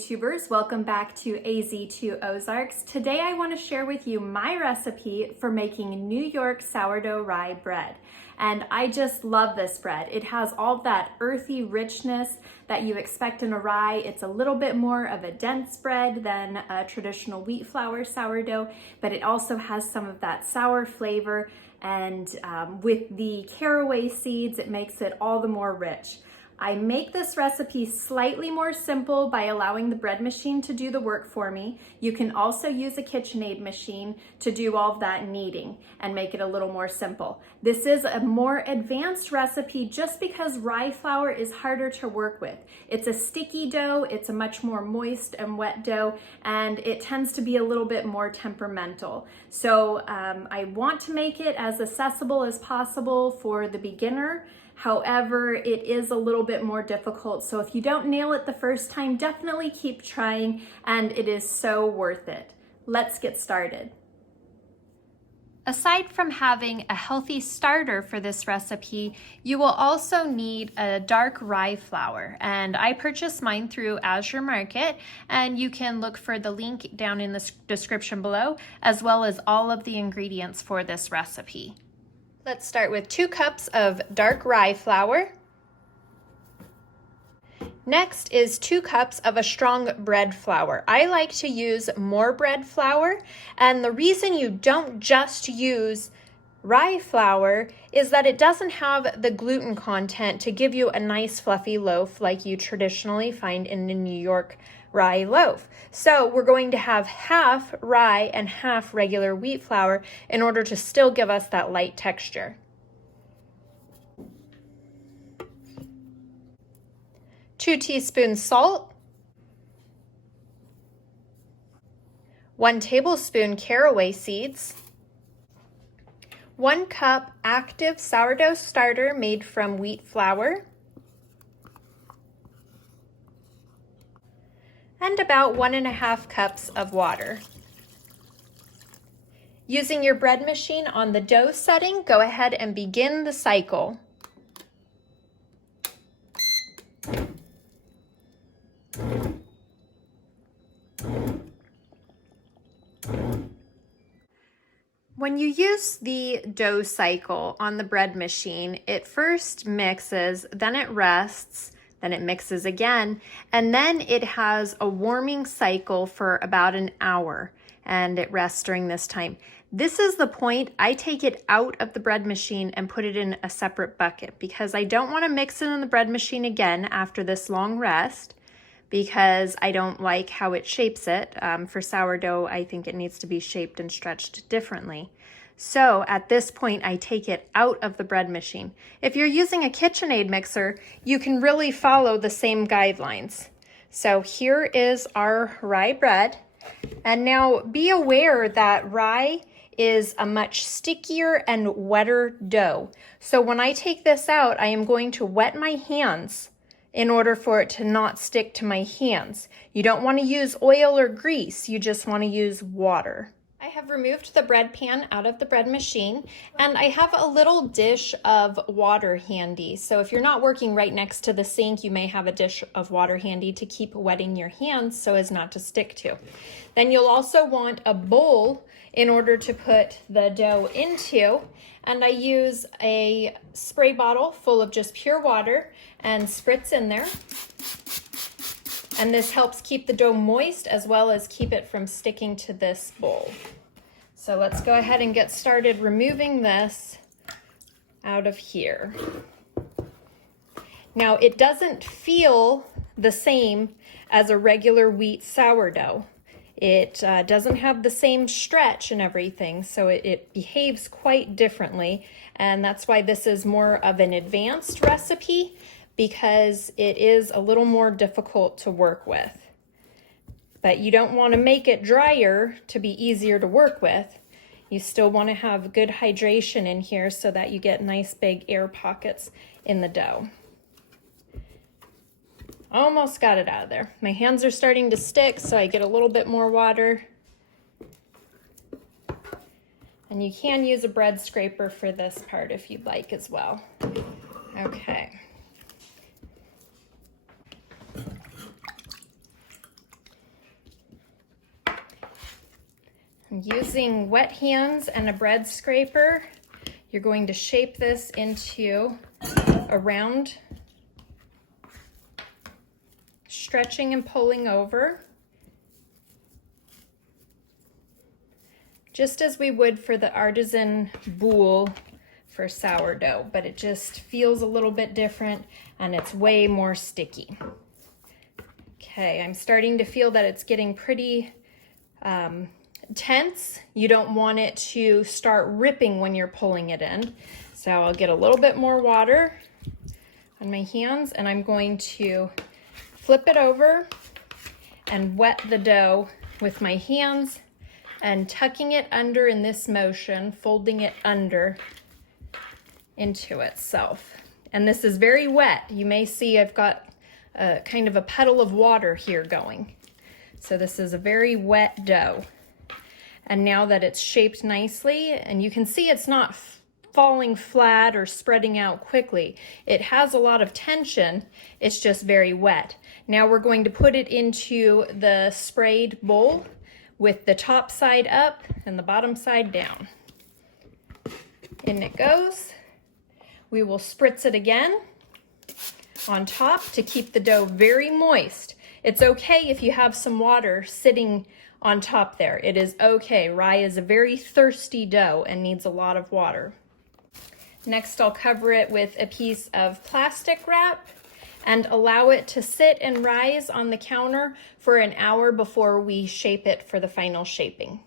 YouTubers, welcome back to AZ2 Ozarks. Today I want to share with you my recipe for making New York Sourdough Rye bread. And I just love this bread. It has all that earthy richness that you expect in a rye. It's a little bit more of a dense bread than a traditional wheat flour sourdough, but it also has some of that sour flavor, and with the caraway seeds, it makes it all the more rich. I make this recipe slightly more simple by allowing the bread machine to do the work for me. You can also use a KitchenAid machine to do all of that kneading and make it a little more simple. This is a more advanced recipe just because rye flour is harder to work with. It's a sticky dough, it's a much more moist and wet dough, and it tends to be a little bit more temperamental. So I want to make it as accessible as possible for the beginner. However, it is a little bit more difficult, so if you don't nail it the first time, definitely keep trying, and it is so worth it. Let's get started. Aside from having a healthy starter for this recipe, you will also need a dark rye flour, and I purchased mine through Azure Market, and you can look for the link down in the description below, as well as all of the ingredients for this recipe. Let's start with 2 cups of dark rye flour. Next is 2 cups of a strong bread flour. I like to use MorBread flour, and the reason you don't just use rye flour is that it doesn't have the gluten content to give you a nice fluffy loaf like you traditionally find in the New York rye loaf. So we're going to have half rye and half regular wheat flour in order to still give us that light texture. 2 teaspoons salt, 1 tablespoon caraway seeds, 1 cup active sourdough starter made from wheat flour, and about 1.5 cups of water. Using your bread machine on the dough setting, go ahead and begin the cycle. When you use the dough cycle on the bread machine, it first mixes, then it rests, then it mixes again, and then it has a warming cycle for about an hour, and it rests during this time. This is the point I take it out of the bread machine and put it in a separate bucket because I don't want to mix it in the bread machine again after this long rest because I don't like how it shapes it. For sourdough, I think it needs to be shaped and stretched differently. So at this point, I take it out of the bread machine. If you're using a KitchenAid mixer, you can really follow the same guidelines. So here is our rye bread. And now be aware that rye is a much stickier and wetter dough. So when I take this out, I am going to wet my hands in order for it to not stick to my hands. You don't want to use oil or grease, you just want to use water. I have removed the bread pan out of the bread machine, and I have a little dish of water handy. So if you're not working right next to the sink, you may have a dish of water handy to keep wetting your hands so as not to stick to. Then you'll also want a bowl in order to put the dough into, and I use a spray bottle full of just pure water and spritz in there. And this helps keep the dough moist as well as keep it from sticking to this bowl. So let's go ahead and get started removing this out of here. Now it doesn't feel the same as a regular wheat sourdough. It doesn't have the same stretch and everything, so it behaves quite differently. And that's why this is more of an advanced recipe, because it is a little more difficult to work with. But you don't want to make it drier to be easier to work with. You still want to have good hydration in here so that you get nice big air pockets in the dough. Almost got it out of there. My hands are starting to stick, so I get a little bit more water. And you can use a bread scraper for this part if you'd like as well. Okay. And using wet hands and a bread scraper, you're going to shape this into a round, stretching and pulling over, just as we would for the artisan boule for sourdough, but it just feels a little bit different and it's way more sticky. Okay, I'm starting to feel that it's getting pretty tense. You don't want it to start ripping when you're pulling it in. So I'll get a little bit more water on my hands and I'm going to flip it over and wet the dough with my hands and tucking it under in this motion, folding it under into itself. And this is very wet. You may see I've got kind of a puddle of water here going. So this is a very wet dough. And now that it's shaped nicely, and you can see it's not falling flat or spreading out quickly. It has a lot of tension, it's just very wet. Now we're going to put it into the sprayed bowl with the top side up and the bottom side down. In it goes. We will spritz it again on top to keep the dough very moist. It's okay if you have some water sitting on top there. It is okay. Rye is a very thirsty dough and needs a lot of water. Next, I'll cover it with a piece of plastic wrap and allow it to sit and rise on the counter for an hour before we shape it for the final shaping.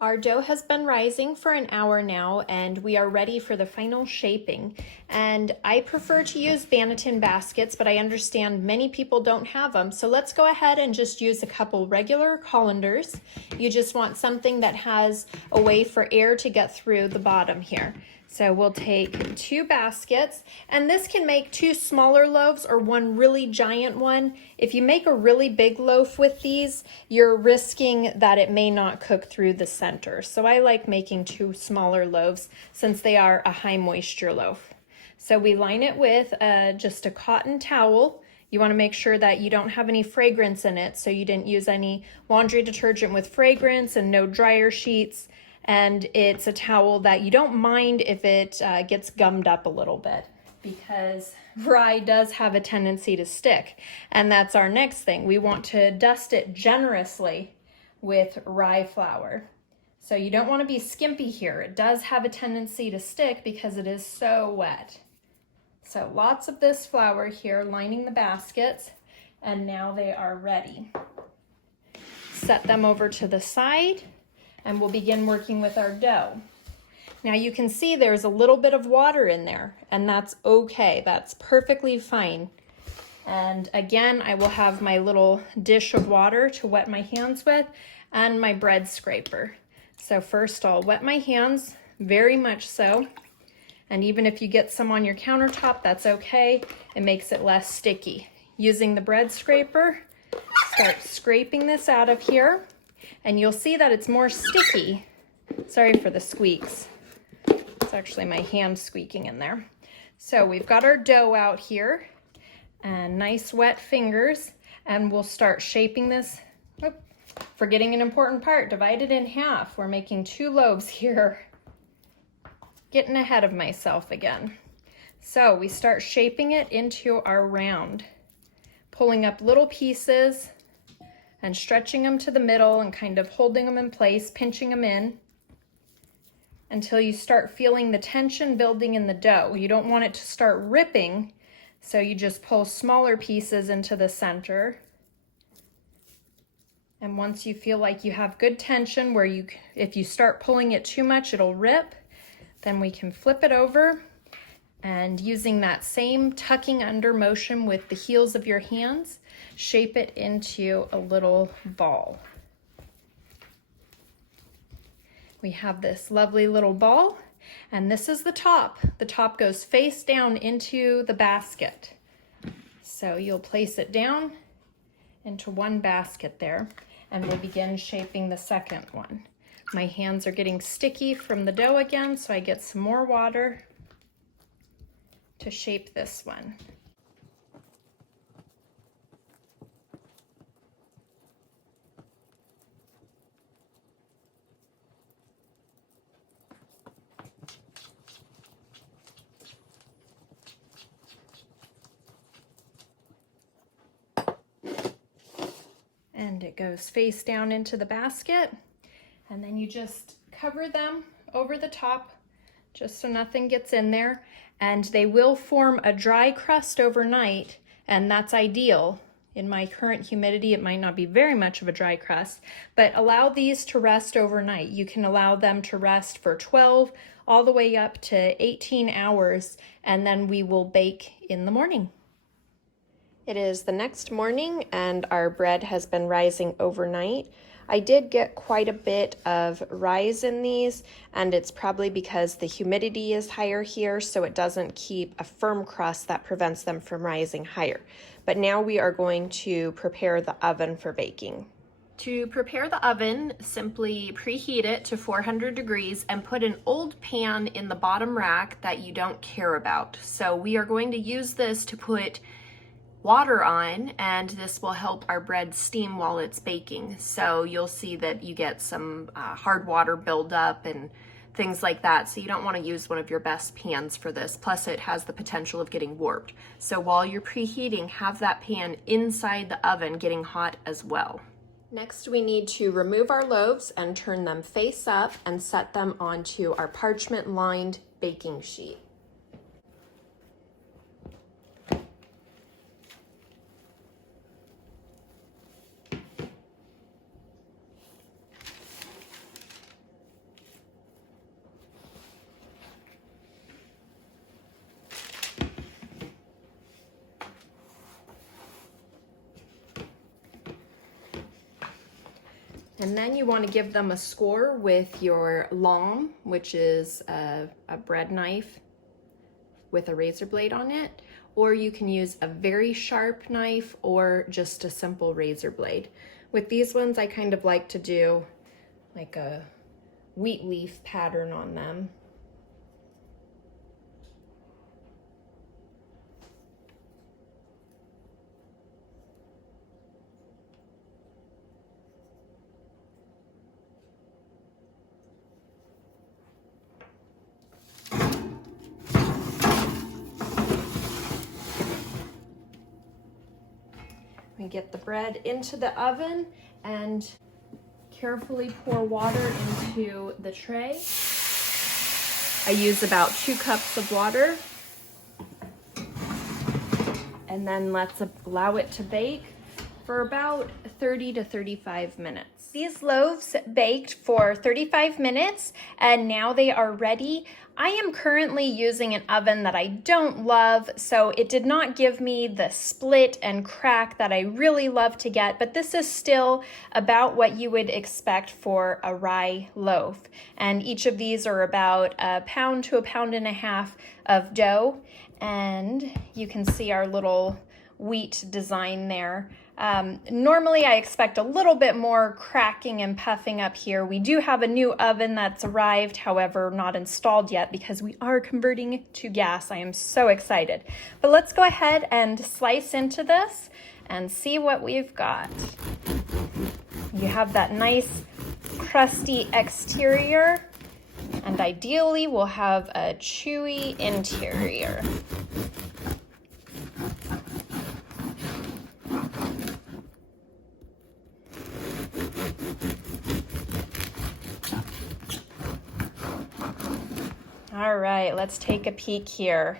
Our dough has been rising for an hour now and we are ready for the final shaping. And I prefer to use Banneton baskets, but I understand many people don't have them. So let's go ahead and just use a couple regular colanders. You just want something that has a way for air to get through the bottom here. So we'll take 2 baskets, and this can make 2 smaller loaves or 1 really giant one. If you make a really big loaf with these, you're risking that it may not cook through the center. So I like making 2 smaller loaves since they are a high moisture loaf. So we line it with just a cotton towel. You want to make sure that you don't have any fragrance in it, so you didn't use any laundry detergent with fragrance and no dryer sheets. And it's a towel that you don't mind if it gets gummed up a little bit, because rye does have a tendency to stick. And that's our next thing. We want to dust it generously with rye flour. So you don't want to be skimpy here. It does have a tendency to stick because it is so wet. So lots of this flour here lining the baskets, and now they are ready. Set them over to the side. And we'll begin working with our dough. Now you can see there's a little bit of water in there, and that's okay. That's perfectly fine. And again, I will have my little dish of water to wet my hands with and my bread scraper. So first I'll wet my hands, very much so. And even if you get some on your countertop, that's okay. It makes it less sticky. Using the bread scraper, start scraping this out of here. And you'll see that it's more sticky. Sorry for the squeaks. It's actually my hand squeaking in there. So we've got our dough out here and nice wet fingers, and we'll start shaping this. Oh, forgetting an important part, divide it in half. We're making 2 loaves here. Getting ahead of myself again. So we start shaping it into our round, pulling up little pieces and stretching them to the middle and kind of holding them in place, pinching them in until you start feeling the tension building in the dough. You don't want it to start ripping, so you just pull smaller pieces into the center. And once you feel like you have good tension where if you start pulling it too much, it'll rip, then we can flip it over and using that same tucking under motion with the heels of your hands, shape it into a little ball. We have this lovely little ball, and this is the top. The top goes face down into the basket. So you'll place it down into one basket there, and we'll begin shaping the second one. My hands are getting sticky from the dough again, so I get some more water to shape this one. and it goes face down into the basket. And then you just cover them over the top just so nothing gets in there. And they will form a dry crust overnight, and that's ideal. In my current humidity, it might not be very much of a dry crust, but allow these to rest overnight. You can allow them to rest for 12 all the way up to 18 hours, and then we will bake in the morning. It is the next morning and our bread has been rising overnight. I did get quite a bit of rise in these, and it's probably because the humidity is higher here, so it doesn't keep a firm crust that prevents them from rising higher. But now we are going to prepare the oven for baking. To prepare the oven, simply preheat it to 400 degrees and put an old pan in the bottom rack that you don't care about. So we are going to use this to put water on, and this will help our bread steam while it's baking. So you'll see that you get some hard water buildup and things like that. So you don't want to use one of your best pans for this. Plus it has the potential of getting warped. So while you're preheating, have that pan inside the oven getting hot as well. Next, we need to remove our loaves and turn them face up and set them onto our parchment lined baking sheet. And then you want to give them a score with your lame, which is a bread knife with a razor blade on it, or you can use a very sharp knife or just a simple razor blade. With these ones, I kind of like to do like a wheat leaf pattern on them. We get the bread into the oven and carefully pour water into the tray. I use about 2 cups of water. And then let's allow it to bake for about 30 to 35 minutes. These loaves baked for 35 minutes and now they are ready. I am currently using an oven that I don't love, so it did not give me the split and crack that I really love to get, but this is still about what you would expect for a rye loaf. And each of these are about 1 pound to 1.5 pounds of dough. And you can see our little wheat design there. Normally I expect a little bit more cracking and puffing up here. We do have a new oven that's arrived, however, not installed yet because we are converting to gas. I am so excited. But let's go ahead and slice into this and see what we've got. You have that nice crusty exterior, and ideally we'll have a chewy interior. All right, let's take a peek here.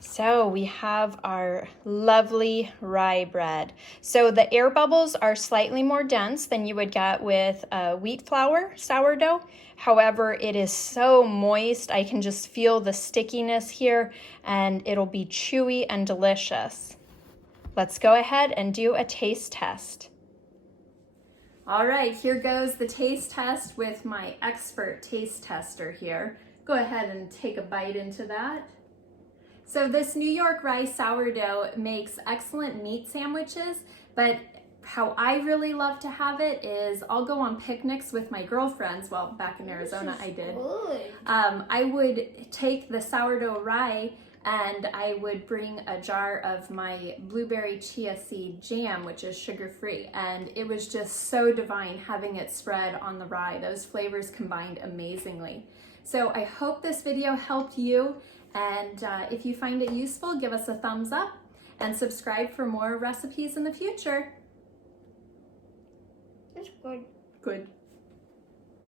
So we have our lovely rye bread. So the air bubbles are slightly more dense than you would get with wheat flour sourdough. However, it is so moist. I can just feel the stickiness here, and it'll be chewy and delicious. Let's go ahead and do a taste test. All right, here goes the taste test with my expert taste tester here. Go ahead and take a bite into that. So this New York Rye sourdough makes excellent meat sandwiches, but how I really love to have it is I'll go on picnics with my girlfriends. Well, back in Arizona I did. I would take the sourdough rye and I would bring a jar of my blueberry chia seed jam, which is sugar-free, and it was just so divine having it spread on the rye. Those flavors combined amazingly. So I hope this video helped you, and if you find it useful, give us a thumbs up and subscribe for more recipes in the future. It's good. Good.